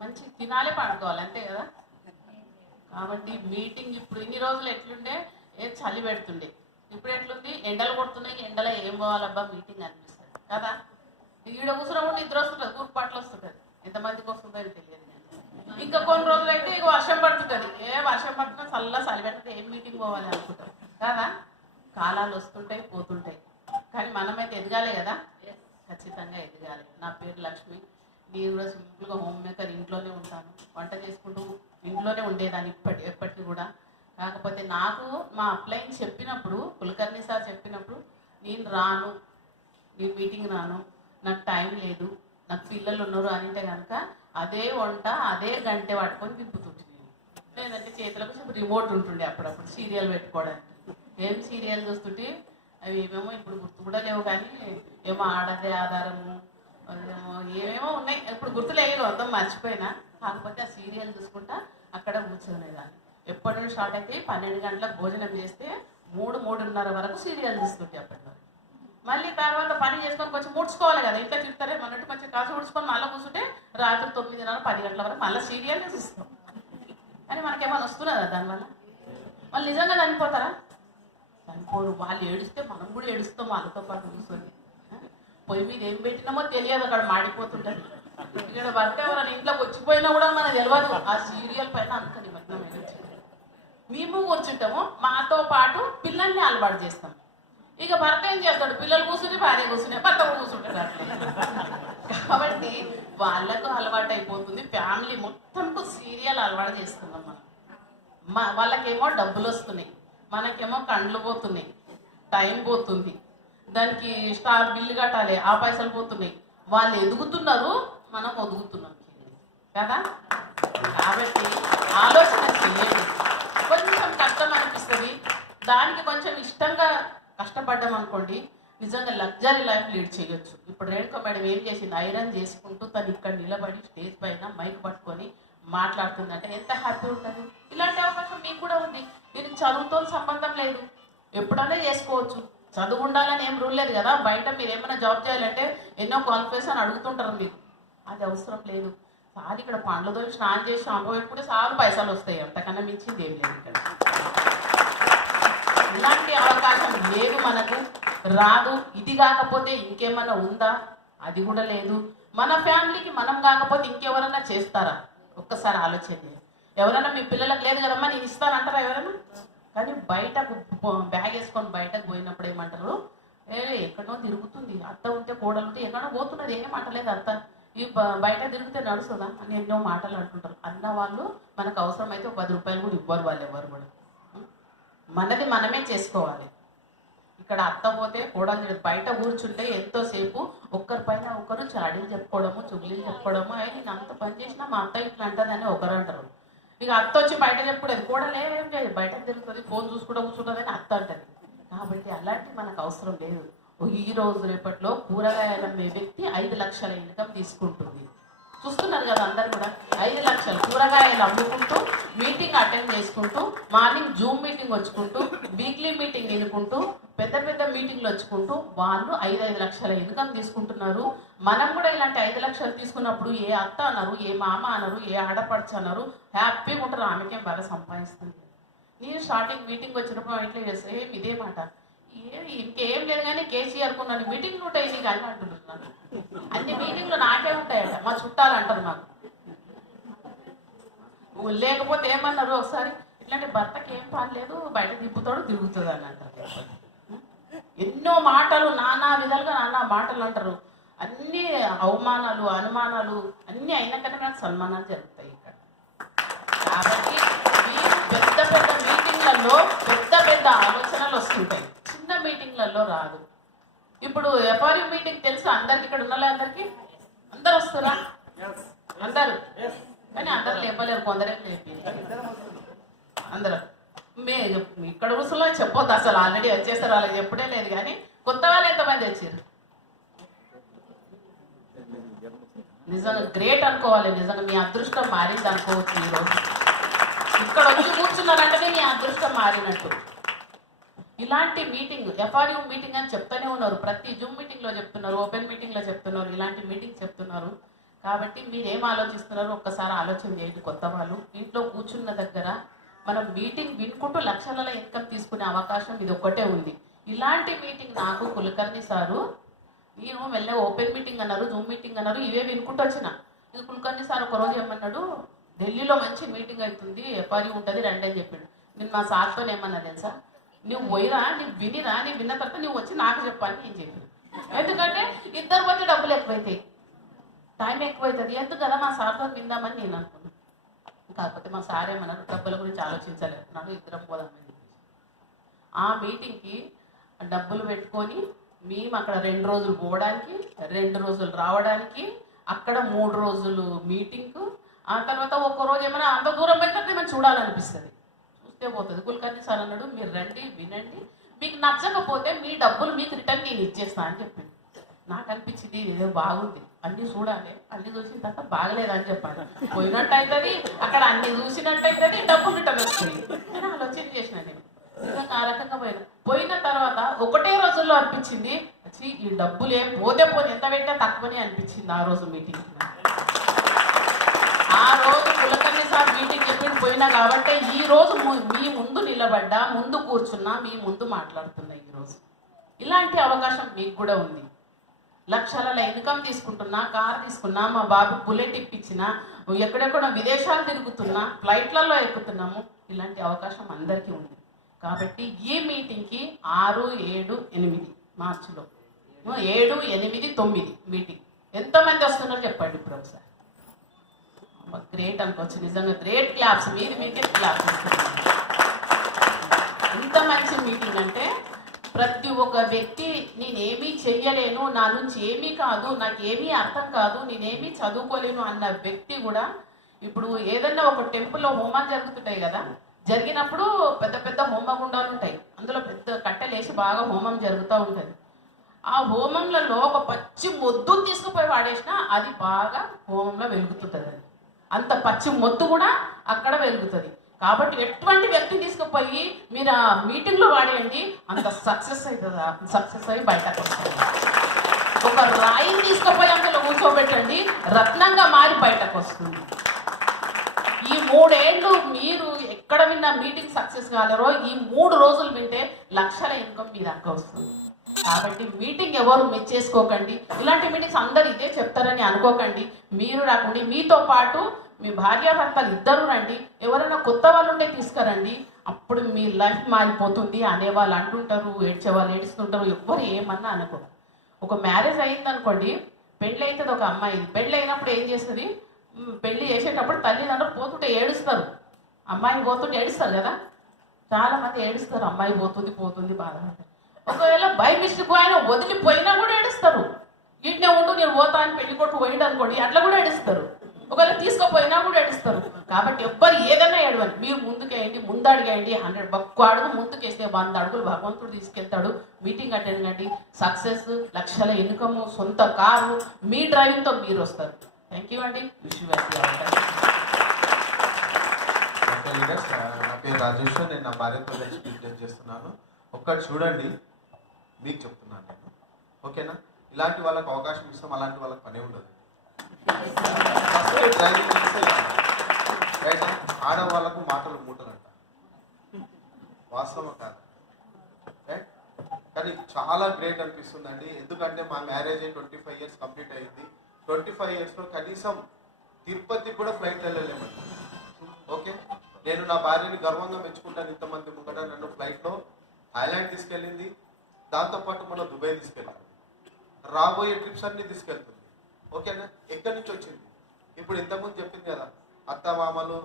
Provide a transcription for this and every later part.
మంచి తినాలే పండుకోవాలి, అంతే కదా. కాబట్టి మీటింగ్ ఇప్పుడు ఇన్ని రోజులు ఎట్లుండే, చలి పెడుతుండే, ఇప్పుడు ఎట్లుంది, ఎండలు కొడుతున్నాయి, ఎండలో ఏం పోవాలబ్బా మీటింగ్ అనిపిస్తుంది కదా. ఈడ కూర్చున్నా కూడా నిద్ర వస్తుంటుంది, కూర్పాట్లు వస్తుంటుంది, ఎంతమందికి వస్తుందో తెలియదు. ఇంకా కొన్ని రోజులు అయితే ఇక వర్షం పడుతుంటుంది, వర్షం పడుతున్నా చలి పెడితే ఏం మీటింగ్ పోవాలి అనుకుంటాం కదా. కాలాలు వస్తుంటాయి పోతుంటాయి, కానీ మనమైతే ఎదగాలి కదా, ఖచ్చితంగా ఎదగాలి. నా పేరు లక్ష్మి, నేను కూడా సింపుల్గా హోమ్ మేకర్, ఇంట్లోనే ఉంటాను, వంట చేసుకుంటూ ఇంట్లోనే ఉండేదాన్ని ఎప్పటికీ కూడా. కాకపోతే నాకు మా అప్లైన్ చెప్పినప్పుడు, కులకర్ణి సార్ చెప్పినప్పుడు, నేను రాను, నేను మీటింగ్ రాను, నాకు టైం లేదు, నాకు పిల్లలు ఉన్నారు అంటే కనుక అదే వంట అదే గంటె పట్టుకొని దింపుతుంటే లేదంటే చేతులకు రిమోట్ ఉంటుండే అప్పుడప్పుడు సీరియల్ పెట్టుకోవడానికి. ఏం సీరియల్ చూస్తుంటే అవి ఏమేమో ఇప్పుడు గుర్తు కూడా లేవు, కానీ ఏమో ఆడదే ఆధారము ఏమేమో ఉన్నాయి, ఇప్పుడు గుర్తులేదు, అర్థం మర్చిపోయినా. కాకపోతే ఆ సీరియల్ చూసుకుంటా అక్కడ కూర్చునేదాన్ని. ఎప్పటి నుండి స్టార్ట్ అయితే 12 గంటలకు భోజనం చేస్తే 3-3:30 వరకు సీరియల్ చూస్తుంటే అప్పటి వరకు. మళ్ళీ తర్వాత పని చేసుకొని కొంచెం ముడుచుకోవాలి కదా, ఇంట్లో తిరుగుతారే అన్నట్టు కొంచెం కాసు ముడుచుకొని మళ్ళీ కూర్చుంటే రాత్రి 9:30-10 గంటల వరకు మళ్ళీ సీరియల్ చూస్తాం. కానీ మనకేమైనా వస్తున్నదా దానివల్ల? వాళ్ళు నిజంగా చనిపోతారా? చనిపోరు. వాళ్ళు ఏడిస్తే మనం కూడా ఏడుస్తాం వాళ్ళతో పాటు కూర్చొని. పొయ్యి మీద ఏం పెట్టినామో తెలియదు, అక్కడ మాడిపోతుంటుంది. ఇక్కడ భర్త ఎవరైనా ఇంట్లోకి వచ్చిపోయినా కూడా మనకు తెలియదు, ఆ సీరియల్ పైన అంత నిమగ్నమైన. మేము కూర్చుంటాము, మాతో పాటు పిల్లల్ని అలవాటు చేస్తాం. ఇక భర్త ఏం చేస్తాడు, పిల్లలు కూర్చుని భార్య కూర్చునే భర్త కూర్చుంటాడు అట్లా. కాబట్టి వాళ్ళకు అలవాటు అయిపోతుంది, ఫ్యామిలీ మొత్తంకు సీరియల్ అలవాటు చేస్తున్నాం మనం. వాళ్ళకేమో డబ్బులు వస్తున్నాయి, మనకేమో కండ్లు పోతున్నాయి, టైం పోతుంది, దానికి స్టార్ బిల్లు కట్టాలి, ఆ పైసలు పోతున్నాయి. వాళ్ళు ఎదుగుతున్నారు, మనం ఒదుగుతున్నాం కదా. కాబట్టి ఆలోచన చేయండి. కొంచెం కష్టం అనిపిస్తుంది, దానికి కొంచెం ఇష్టంగా కష్టపడ్డాం అనుకోండి, నిజంగా లగ్జరీ లైఫ్ లీడ్ చేయొచ్చు. ఇప్పుడు రేణుక మేడం ఏం చేసింది, ఐరన్ చేసుకుంటూ తను ఇక్కడ నిలబడి స్టేజ్ పైన మైక్ పట్టుకొని మాట్లాడుతుంది అంటే ఎంత హ్యాపీ ఉంటుంది. ఇలాంటి అవకాశం మీకు కూడా ఉంది. దీనికి చదువుతో సంబంధం లేదు, ఎప్పుడైనా చేసుకోవచ్చు. చదువు ఉండాలని ఏం రూల్ లేదు కదా. బయట మీరు ఏమైనా జాబ్ చేయాలంటే ఎన్నో క్వాలిఫికేషన్ అడుగుతుంటారు, మీకు అది అవసరం లేదు. సార్ ఇక్కడ పండ్లతో స్నానం చేసి షాంపూ పెట్టుకుంటే సార్ పైసలు వస్తాయి, అంతకన్నా మించింది ఏం లేదు ఇక్కడ. ఇలాంటి అవకాశం లేదు, మనకు రాదు. ఇది కాకపోతే ఇంకేమైనా ఉందా? అది కూడా లేదు. మన ఫ్యామిలీకి మనం కాకపోతే ఇంకెవరైనా చేస్తారా? ఒక్కసారి ఆలోచన. ఎవరైనా మీ పిల్లలకు లేదు కదమ్మా నేను ఇస్తానంటారా ఎవరైనా? కానీ బయటకు బ్యాగ్ వేసుకొని బయటకు పోయినప్పుడు ఏమంటారు, ఎక్కడో తిరుగుతుంది అత్త, ఉంటే కోడలు ఉంటే ఎక్కడో పోతున్నది, ఏం అంటలేదు అత్త, ఈ బయట తిరిగితే నడుస్తుందా అని ఎన్నో మాటలు అంటుంటారు. అన్న వాళ్ళు మనకు అవసరమైతే 10 రూపాయలు కూడా ఇవ్వరు వాళ్ళు ఎవరు కూడా. మనది మనమే చేసుకోవాలి. ఇక్కడ అత్త పోతే కోడలు బయట కూర్చుంటే ఎంతోసేపు ఒక్కరి పైన ఒకరు చాడీలు చెప్పుకోవడము, చుగ్లీలు చెప్పుకోవడము, నేను అంత పని చేసినా మా అత్త ఇట్లా అంటదని ఒకరు అంటారు. ఇక అత్త వచ్చి బయట చెప్పుకోలేదు, కోడలు ఏం చేయదు, బయట తిరుగుతుంది, ఫోన్ చూసుకుంటూ కూర్చుంటుంది అని అత్త అంటది. కాబట్టి అలాంటి మనకు అవసరం లేదు. ఈ రోజు రేపట్లో కూరగాయలు అమ్మే వ్యక్తి 5 లక్షల ఇన్కమ్ తీసుకుంటుంది. చూస్తున్నారు కదా అందరు కూడా. 5 లక్షలు కూరగాయలు అమ్ముకుంటూ, మీటింగ్ అటెండ్ చేసుకుంటూ, మార్నింగ్ జూమ్ మీటింగ్ వచ్చుకుంటూ, వీక్లీ మీటింగ్ ఎన్నుకుంటూ, పెద్ద పెద్ద మీటింగ్లు వచ్చుకుంటూ వాళ్ళు 5 లక్షల ఇన్కమ్ తీసుకుంటున్నారు. మనం కూడా ఇలాంటి 5 లక్షలు తీసుకున్నప్పుడు ఏ అత్త అన్నారు, ఏ మామ అన్నారు, ఏ ఆడపడుచు అన్నారు, హ్యాపీగా ఉంటారు. ఆమెకేం బాగా సంపాదిస్తుంది. నేను స్టార్టింగ్ మీటింగ్ వచ్చినప్పుడు ఇట్లా చేస్తే ఇదే మాట, ఇంకేం లేదు కానీ కేసీఆర్ కొన్నాను మీటింగ్లు ఉంటాయి నీకు అని అంటున్నాను. అన్ని మీటింగ్లు నాకే ఉంటాయట, మా చుట్టాలు అంటారు నాకు. లేకపోతే ఏమన్నారు ఒకసారి, ఇట్లాంటి భర్తకి ఏం పని లేదు, బయట తిప్పుతాడు తిరుగుతుంది అని అంటారు. ఎన్నో మాటలు, నానా విధాలుగా నానా మాటలు అంటారు. అన్ని అవమానాలు, అనుమానాలు అన్నీ అయినాకనే నాకు సన్మానాలు జరుగుతాయి ఇక్కడ. కాబట్టి మీరు పెద్ద పెద్ద మీటింగ్లలో పెద్ద పెద్ద ఆలోచనలు వస్తుంటాయి, చిన్న మీటింగ్లలో రాదు. ఇప్పుడు ఎఫ్ఆర్యూ మీటింగ్ తెలుసు అందరికి, ఇక్కడ ఉన్న అందరికి అందరు వస్తారా? అందరు, కానీ అందరు లేపలేరు, కొందరే లేపి అందరూ. ఇక్కడ కూర్చులో చెప్పొద్దు అసలు, ఆల్రెడీ వచ్చేస్తారు, వాళ్ళకి ఎప్పుడే లేదు. కానీ కొత్త వాళ్ళు ఎంతమంది వచ్చారు? నిజంగా గ్రేట్ అనుకోవాలి. నిజంగా మీ అదృష్టం మారింది అనుకోవచ్చు. ఈరోజు ఇక్కడ వచ్చి కూర్చున్నారంటేనే మీ అదృష్టం మారినట్టు. ఇలాంటి మీటింగ్, ఎఫ్ఆర్యూ మీటింగ్ అని చెప్తూనే ఉన్నారు, ప్రతి జూమ్ మీటింగ్లో చెప్తున్నారు, ఓపెన్ మీటింగ్లో చెప్తున్నారు, ఇలాంటి మీటింగ్ చెప్తున్నారు. కాబట్టి మీరేం ఆలోచిస్తున్నారో ఒక్కసారి ఆలోచన చేయండి. కొత్త వాళ్ళు ఇంట్లో కూర్చున్న దగ్గర మనం మీటింగ్ వినుకుంటూ లక్షల ఇన్కమ్ తీసుకునే అవకాశం ఇది ఒక్కటే ఉంది. ఇలాంటి మీటింగ్ నాకు కులకర్ణి సారు, నేను వెళ్ళే ఓపెన్ మీటింగ్ అన్నారు, జూమ్ మీటింగ్ అన్నారు, ఇవే వినుకుంటూ వచ్చిన. ఇది కులకర్ణి సార్ ఒకరోజు ఏమన్నాడు, ఢిల్లీలో మంచి మీటింగ్ అవుతుంది, ఎఫ్ఆర్యూ ఉంటుంది రండి అని చెప్పిండు. నేను మా సార్తో ఏమన్నా తెలుసా, నువ్వు పోయిరా, నువ్వు వినిరా, నువ్వు విన్న తర్వాత నువ్వు వచ్చి నాకు చెప్పాలి నేను చెప్పాను. ఎందుకంటే ఇద్దరు పోతే డబ్బులు ఎక్కువైతాయి, టైం ఎక్కువైతుంది, ఎందుకు కదా మా సార్తో విందామని నేను అనుకున్నాను. కాకపోతే మా సార్ ఏమన్నారు, డబ్బుల గురించి ఆలోచించలేదు, నాకు ఇద్దరం పోదామని చెప్పేసి ఆ మీటింగ్కి డబ్బులు పెట్టుకొని మేము అక్కడ 2 రోజులు పోవడానికి, 2 రోజులు రావడానికి, అక్కడ 3 రోజులు మీటింగ్కు, ఆ తర్వాత ఒక్కరోజు ఏమైనా అంత దూరం అయితే మనం చూడాలనిపిస్తుంది, చూస్తే పోతుంది. కులకర్ణి సార్ అన్నాడు, మీరు రండి వినండి, మీకు నచ్చకపోతే మీ డబ్బులు మీకు రిటర్న్ నేను ఇచ్చేస్తా అని చెప్పింది. నాకు అనిపించింది ఇదేదో బాగుంది, అన్ని చూడాలి, అన్ని చూసిన తర్వాత బాగలేదని చెప్పాను, పోయినట్టు అవుతుంది, అక్కడ అన్ని చూసినట్టు అవుతుంది, డబ్బులు రిటర్న్ వస్తుంది అని ఆలోచన చేసిన. నేను నిజంగా ఆ రకంగా పోయిన తర్వాత ఒకటే రోజుల్లో అనిపించింది, వచ్చి ఈ డబ్బులు ఏం పోతే పోని ఎంత పెట్టినా తక్కువని అనిపించింది ఆ రోజు మీటింగ్. ఆ రోజు కులకర్ణి సార్ మీటింగ్ చెప్పి పోయినా కాబట్టి ఈ రోజు మీ ముందు నిలబడ్డా, ముందు కూర్చున్నా, మీ ముందు మాట్లాడుతున్నా. ఈరోజు ఇలాంటి అవకాశం మీకు కూడా ఉంది. లక్షల ఇన్కమ్ తీసుకుంటున్నా, కార్ తీసుకున్నా, మా బాబు బుల్లెట్ ఇప్పించినా, ఎక్కడెక్కడ విదేశాలు తిరుగుతున్నా, ఫ్లైట్లలో ఎక్కుతున్నాము, ఇలాంటి అవకాశం అందరికీ ఉంది. కాబట్టి ఈ మీటింగ్కి 6, 7, 8 మార్చిలో 7, 8, 9 మీటింగ్ ఎంతమంది వస్తున్నారో చెప్పండి ఇప్పుడు ఒకసారి. గ్రేట్ అనుకోవచ్చు, నిజంగా గ్రేట్ క్లాప్స్, మీకే క్లాప్స్ ఇస్తున్నారు. ఇంత మంచి మీటింగ్ అంటే ప్రతి ఒక్క వ్యక్తి నేనేమీ చెయ్యలేను, నా నుంచి ఏమీ కాదు, నాకు ఏమీ అర్థం కాదు, నేనేమీ చదువుకోలేను అన్న వ్యక్తి కూడా ఇప్పుడు ఏదన్నా ఒక టెంపుల్లో హోమాలు జరుగుతుంటాయి కదా, జరిగినప్పుడు పెద్ద పెద్ద హోమగుండాలు ఉంటాయి, అందులో పెద్ద కట్టెలేసి బాగా హోమం జరుగుతూ ఉంటుంది. ఆ హోమంలలో ఒక పచ్చి మొద్దు తీసుకుపోయి వాడేసినా అది బాగా హోమంలో వెలుగుతుంటుంది. అంత పచ్చి మొద్దు కూడా అక్కడ వెలుగుతుంది. కాబట్టి ఎటువంటి వ్యక్తిని తీసుకుపోయి మీరు ఆ మీటింగ్లో వాడేయండి, అంత సక్సెస్ అవుతుందా, సక్సెస్ అయ్యి బయటకు వస్తుంది. ఒక రాయిని తీసుకుపోయి అందులో కూర్చోబెట్టండి, రత్నంగా మారి బయటకు వస్తుంది. ఈ 3 ఏళ్ళు మీరు ఎక్కడ విన్నా మీటింగ్ సక్సెస్ కాలేరో, ఈ 3 రోజులు వింటే లక్షల ఇన్కమ్ మీ దాకా వస్తుంది. కాబట్టి మీటింగ్ ఎవరు మిస్ చేసుకోకండి. ఇలాంటి మీటింగ్స్ అందరు ఇదే చెప్తారని అనుకోకండి. మీరు రాకండి, మీతో పాటు మీ భార్యాభర్తలు ఇద్దరు రండి, ఎవరైనా కొత్త వాళ్ళు ఉంటే తీసుకురండి, అప్పుడు మీ లైఫ్ మారిపోతుంది. అనేవాళ్ళు అంటుంటారు, ఏడ్చే వాళ్ళు ఏడుస్తుంటారు, ఎవ్వరు ఏమన్నా అనుకో. ఒక మ్యారేజ్ అయిందనుకోండి, పెళ్ళి అవుతుంది ఒక అమ్మాయి, పెళ్ళి అయినప్పుడు ఏం చేస్తుంది, పెళ్లి చేసేటప్పుడు తల్లిదండ్రులు పోతుంటే ఏడుస్తారు, అమ్మాయి పోతుంటే ఏడుస్తారు కదా, చాలా మంది ఏడుస్తారు, అమ్మాయి పోతుంది పోతుంది బాధపడతారు. ఒకవేళ బై మిస్టేక్ ఆయన వదిలిపోయినా కూడా ఏడుస్తారు, వీటినే ఉండు నేను పోతా అని పెళ్లి కొట్టు పోయిండు అనుకోండి, అట్లా కూడా ఏడుస్తారు. ఒకవేళ తీసుకోపోయినా కూడా ఏడుస్తారు. కాబట్టి ఎవ్వరు ఏదైనా ఏడవండి, మీరు ముందుకేయండి, ముందడుగేయండి. 100 ఒక్క అడుగు ముందుకేస్తే 100 అడుగులు భగవంతుడు తీసుకెళ్తాడు. మీటింగ్ అటెండ్ కండి, సక్సెస్, లక్షల ఇన్కమ్, సొంత కారు, మీ డ్రైవింగ్తో మీరు వస్తారు. థ్యాంక్ యూ అండి. విష్ యూ వెరీ నా పేరు రాజేష్, నేను నా భార్యతో బిజినెస్ చేస్తున్నాను. ఒక్కటి చూడండి, మీకు చెప్తున్నాను నేను, ఓకేనా? ఇలాంటి వాళ్ళకి అవకాశం ఇస్తాం, అలాంటి వాళ్ళకి పని ఉండదు. డ్రైవింగ్ రైట్, ఆడవాళ్ళకు మాటలు మూటలంట, వాస్తవం కాదు రైట్. కానీ చాలా గ్రేట్ అనిపిస్తుందండి, ఎందుకంటే మా మ్యారేజ్ 25 years కంప్లీట్ అయింది. 25 yearsలో కనీసం తిరుపతికి కూడా ఫ్లైట్ వెళ్ళలేమండి. ఓకే, నేను నా భార్యని గర్వంగా మెచ్చుకుంటాను. ఇంతమంది ముంగట నన్ను ఫ్లైట్లో థాయిలాండ్ తీసుకెళ్ళింది, దాంతోపాటు మన దుబాయ్ తీసుకెళ్ళింది, రాబోయే ట్రిప్స్ అన్ని తీసుకెళ్తుంది. ఓకేనా? ఎక్కడి నుంచి వచ్చింది? ఇప్పుడు ఇంతకుముందు చెప్పింది కదా, అత్త మామలు,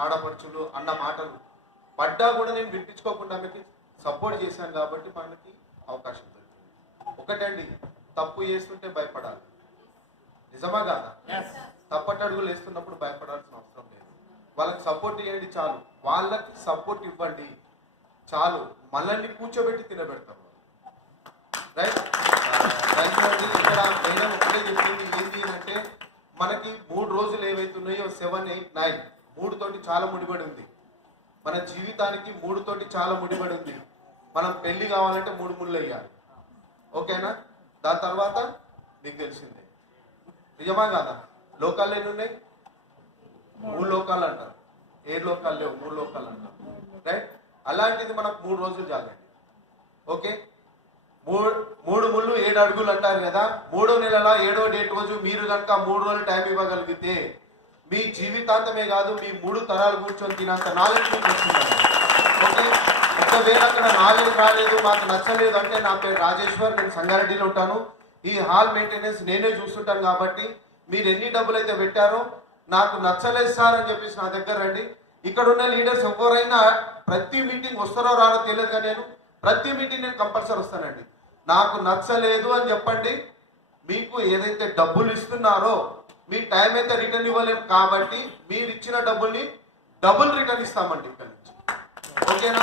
ఆడపడుచులు అన్న మాటలు పడ్డా కూడా నేను వినిపించుకోకుండా మీకు సపోర్ట్ చేశాను కాబట్టి మనకి అవకాశం దొరికింది. ఒకటండి, తప్పు చేస్తుంటే భయపడాలి, నిజమా కాదా? తప్పటడుగులు వేస్తున్నప్పుడు భయపడాల్సిన అవసరం లేదు. వాళ్ళకి సపోర్ట్ ఇవ్వండి చాలు, వాళ్ళకి సపోర్ట్ ఇవ్వండి చాలు, మనల్ని కూర్చోబెట్టి తినబెడతారు. రైట్. ఇక్కడ నేను ఒకటే చెప్పింది ఏంటి అంటే, మనకి 3 రోజులు ఏవైతున్నాయో 7, 8, 9 3 తోటి చాలా ముడిపడి ఉంది. మన జీవితానికి 3 తోటి చాలా ముడిపడి ఉంది. మనం పెళ్లి కావాలంటే 3 ముళ్ళు వేయాలి, ఓకేనా? దాని తర్వాత మీకు తెలిసిందే, నిజమా కాదా? లోకాలు ఎన్ని ఉన్నాయి? 3 లోకాలు అంటారు. 7 లోకాలు లేవు, 3 లోకాలు అంటారు. రైట్? అలాంటిది మనకు 3 రోజులు చాలండి. ఓకే, 3 ముళ్ళు 7 అడుగులు అంటారు కదా. 3వ నెలల 7వ డేట్ రోజు మీరు కనుక 3 రోజులు టైం ఇవ్వగలిగితే మీ జీవితాంతమే కాదు, మీ 3 తరాలు కూర్చొని తినంత నాలెడ్జ్ మీకు వస్తుందండి. ఓకే, ఒకవేళ అక్కడ నాలెడ్జ్ రాలేదు, మాకు నచ్చలేదు అంటే, నా పేరు రాజేశ్వర్, నేను సంగారెడ్డిలో ఉంటాను. ఈ హాల్ మెయింటెనెన్స్ నేనే చూస్తుంటాను. కాబట్టి మీరు ఎన్ని డబ్బులు అయితే పెట్టారో, నాకు నచ్చలేదు సార్ అని చెప్పేసి నా దగ్గర రండి. ఇక్కడ ఉన్న లీడర్స్ ఎవరైనా ప్రతి మీటింగ్ వస్తారో రారో తెలియదు, కానీ నేను ప్రతి మీటింగ్ నేను కంపల్సరీ వస్తానండి. నాకు నచ్చలేదు అని చెప్పండి. మీకు ఏదైతే డబ్బులు ఇస్తున్నారో మీ టైం అయితే రిటర్న్ ఇవ్వలేము, కాబట్టి మీరు ఇచ్చిన డబ్బుల్ని డబుల్ రిటర్న్ ఇస్తామండి ఇక్కడ నుంచి. ఓకేనా?